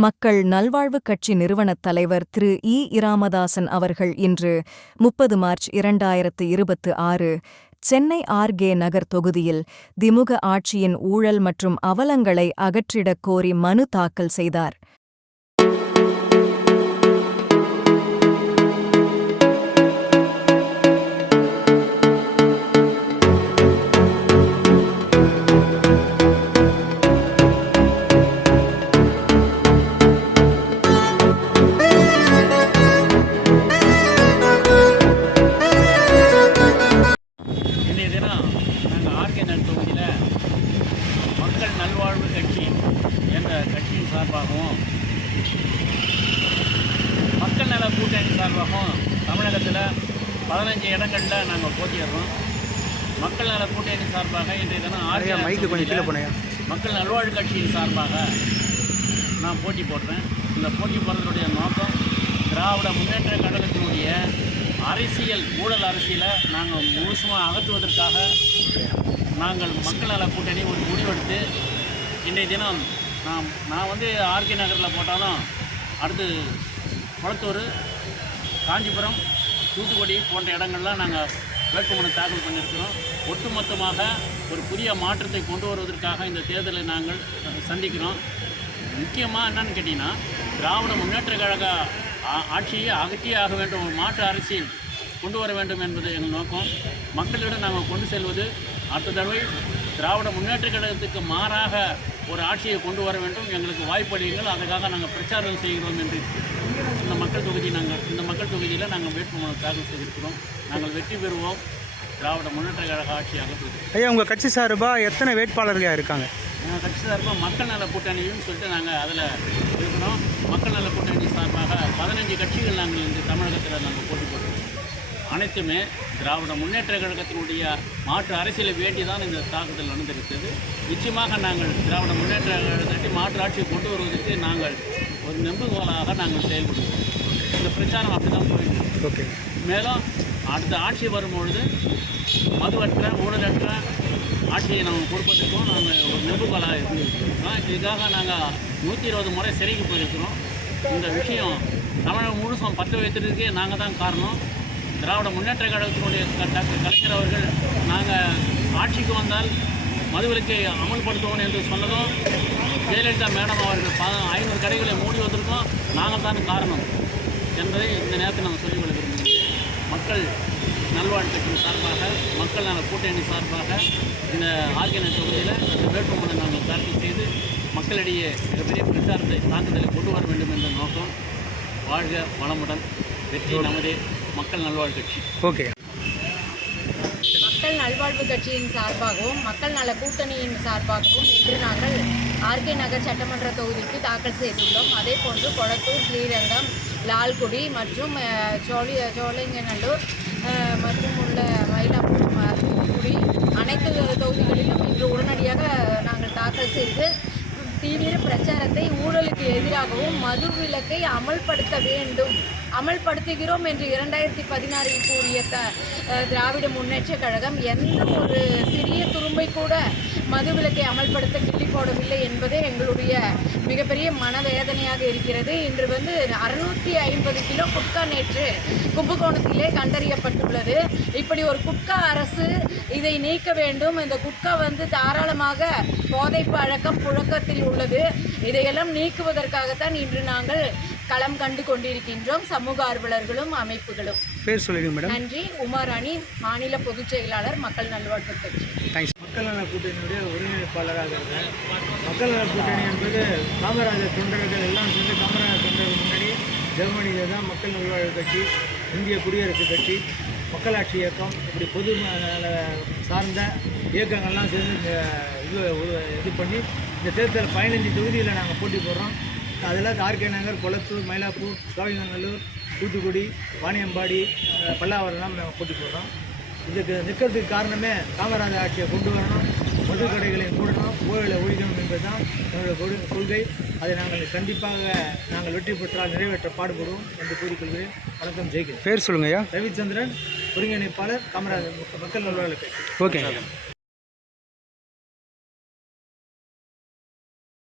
மக்கள் நல்வாழ்வுக் கட்சி நிறுவனத் தலைவர் திரு இராமதாசன் அவர்கள் இன்று 30 மார்ச் 2026 சென்னை ஆர்.கே. நகர் தொகுதியில் திமுக ஆட்சியின் ஊழல் மற்றும் அவலங்களை அகற்றிடக் கோரி மனு தாக்கல் செய்தார். ஆர்.கே. நகர் தொகுதியில் மக்கள் நல்வாழ்வு கட்சி என்ற கட்சியின் சார்பாகவும் மக்கள் நல கூட்டணி சார்பாகவும் தமிழகத்தில் 15 இடங்களில் நாங்கள் போட்டியிடுறோம். மக்கள் நல கூட்டணி சார்பாக இன்றைய தினம் ஆர்.கே. மக்கள் நல்வாழ்வு கட்சியின் சார்பாக நான் போட்டி போடுறேன். இந்த போட்டி போடுறதுடைய நோக்கம் திராவிட முன்னேற்ற கழகத்தினுடைய அரசியல் ஊழல் அரசியலை நாங்கள் முழுசுமாக அகற்றுவதற்காக நாங்கள் மக்கள் நல கூட்டணி ஒரு முடிவெடுத்து இன்றைய தினம் நான் ஆர்.கே. நகரில் போட்டாலும் அடுத்து கொளத்தூர், காஞ்சிபுரம், தூத்துக்குடி போன்ற இடங்கள்லாம் நாங்கள் வேட்புமனு தாக்கல் பண்ணியிருக்கிறோம். ஒட்டுமொத்தமாக ஒரு புதிய மாற்றத்தை கொண்டு வருவதற்காக இந்த தேர்தலை நாங்கள் சந்திக்கிறோம். முக்கியமாக என்னன்னு கேட்டிங்கன்னா, திராவிட முன்னேற்ற கழக ஆட்சியை அகற்றியே ஆக வேண்டும், ஒரு மாற்று அரசியல் கொண்டு வர வேண்டும் என்பது எங்கள் நோக்கம். மக்களிடம் நாங்கள் கொண்டு செல்வது அடுத்த தடவை திராவிட முன்னேற்ற கழகத்துக்கு மாறாக ஒரு ஆட்சியை கொண்டு வர வேண்டும், எங்களுக்கு வாய்ப்பளியுங்கள், அதுக்காக நாங்கள் பிரச்சாரம் செய்கிறோம் என்று இந்த மக்கள் தொகுதியில் நாங்கள் வேட்புமனு தாக்கல் செய்திருக்கிறோம். நாங்கள் வெற்றி பெறுவோம். திராவிட முன்னேற்ற கழக ஆட்சி அகற்றுவது. ஐயா, உங்கள் கட்சி சார்பாக எத்தனை வேட்பாளர்கள் இருக்காங்க? எங்கள் கட்சி சார்பாக மக்கள் நல கூட்டணின்னு சொல்லிட்டு நாங்கள் அதில் இருக்கிறோம். மக்கள் நல கூட்டணி சார்பாக 15 கட்சிகள் நாங்கள் இந்த தமிழகத்தில் நாங்கள் போட்டி போடுறோம். அனைத்துமே திராவிட முன்னேற்ற கழகத்தினுடைய மாற்று அரசியலை வேண்டி தான் இந்த தாக்குதல் நடந்திருக்கிறது. நிச்சயமாக நாங்கள் திராவிட முன்னேற்ற கழகத்தை மாற்று ஆட்சியை கொண்டு வருவதற்கு நாங்கள் ஒரு நெம்புகோலாக நாங்கள் செயல்படுவோம். இந்த பிரச்சாரம் அப்படி தான் போயிட்டு. ஓகே. மேலும் அடுத்த ஆட்சி வரும்பொழுது மதுவற்ற ஊழலற்ற ஆட்சியை நாங்கள் கொடுப்பதற்கும் நாங்கள் ஒரு நெம்புகோலாக இருந்திருக்கிறோம். இதுக்காக நாங்கள் 120 முறை சிறைக்கு போயிருக்கிறோம். இந்த விஷயம் தமிழகம் முழுசும் பற்ற வைத்திருக்கே நாங்கள் தான் காரணம். திராவிட முன்னேற்ற கழகத்தினுடைய டாக்டர் கலைஞர் அவர்கள் நாங்கள் ஆட்சிக்கு வந்தால் மதுவிலக்கை அமல்படுத்துவோம் என்று சொன்னதும், ஜெயலலிதா மேடம் அவர்கள் 500 கடைகளை மூடி வந்திருக்கோம், நாங்கள் தான் காரணம் என்பதை இந்த நேரத்தில் நாங்கள் சொல்லிக் கொள்ள விரும்புகிறோம். மக்கள் நல்வாழ்வு கட்சி சார்பாக, மக்கள் நல கூட்டணி சார்பாக இந்த ஆர்.கே. நகர் தொகுதியில் இந்த வேட்புமனு நாங்கள் தாக்கல் செய்து மக்களிடையே மிகப்பெரிய பிரச்சாரத்தை தாக்குதலை கொண்டு வர வேண்டும் என்ற நோக்கம். வாழ்க வளமுடன். வெற்றி நமதே. மக்கள் நல்வாழ்வு கட்சி. ஓகே. மக்கள் நல்வாழ்வு கட்சியின் சார்பாகவும் மக்கள் நல கூட்டணியின் சார்பாகவும் இன்று நாங்கள் ஆர்.கே. நகர் சட்டமன்ற தொகுதிக்கு தாக்கல் செய்துள்ளோம். அதே போன்று கொளத்தூர், ஸ்ரீரங்கம், லால்குடி மற்றும் சோழிங்கநல்லூர் மற்றும் உள்ள மயிலாப்பூர், தூத்துக்குடி அனைத்து தொகுதிகளிலும் இன்று உடனடியாக நாங்கள் தாக்கல் செய்து தீவிர பிரச்சாரத்தை ஊழலுக்கு எதிராகவும் மது விலக்கை அமல்படுத்த வேண்டும், அமல்படுத்துகிறோம் என்று 2016 கூறிய திராவிட முன்னேற்ற கழகம் எந்த ஒரு சிறிய துரும்பை கூட மதுவிலக்கை அமல்படுத்த கிள்ளி போடவில்லை என்பதே எங்களுடைய மிகப்பெரிய மனவேதனையாக இருக்கிறது. இன்று 650 கிலோ குட்கா நேற்று கும்பகோணத்திலே கண்டறியப்பட்டுள்ளது. இப்படி ஒரு குட்கா அரசு, இதை நீக்க வேண்டும். இந்த குட்கா தாராளமாக போதை பழக்கம் புழக்கத்தில் உள்ளது. இதையெல்லாம் நீக்குவதற்காகத்தான் இன்று நாங்கள் களம் கண்டு கொண்டிருக்கின்றோம், சமூக ஆர்வலர்களும் அமைப்புகளும். பேர் சொல்லுங்கள் மேடம். நன்றி. உமாராணி, மாநில பொதுச் செயலாளர், மக்கள் நல்வாழ்வு கட்சி. தேங்க்ஸ். மக்கள் நல கூட்டணியுடைய ஒருங்கிணைப்பாளராக இருக்கேன். மக்கள் நல கூட்டணி என்பது காமராஜர் தொண்டர்கள் எல்லாம் சேர்ந்து காமராஜர் தொண்டர்கள் முன்னாடி ஜெர்மனியில் தான் மக்கள் நல்வாழ்வு கட்சி, இந்திய குடியரசுக் கட்சி, மக்களாட்சி இயக்கம், இப்படி பொது சார்ந்த இயக்கங்கள்லாம் சேர்ந்து இது பண்ணி இந்த தேர்தல் 15 தொகுதியில் நாங்கள் போட்டி போடுறோம். அதில் ஆர்.கே. நகர், கொளத்தூர், மயிலாப்பூர், சோழிங்கநல்லூர், தூத்துக்குடி, வாணியம்பாடி, பல்லாவரம் நாங்கள் போட்டி போடுறோம். இதுக்கு நிற்கிறதுக்கு காரணமே காமராஜர் ஆட்சியை கொண்டு வரணும், மது கடைகளை மூடணும், ஊழலை ஒழிக்கணும் என்பது தான் என்னுடைய கொள்கை. அதை நாங்கள் கண்டிப்பாக நாங்கள் வெற்றி பெற்றால் நிறைவேற்ற பாடுபடுவோம் என்று கூறிக்கொள்கிறேன். வணக்கம். ஜெய்கிறேன். பேர் சொல்லுங்கய்யா. ரவிச்சந்திரன், ஒருங்கிணைப்பாளர், காமராஜர் மக்கள் நல்வாழ்வு கட்சி. ஓகே.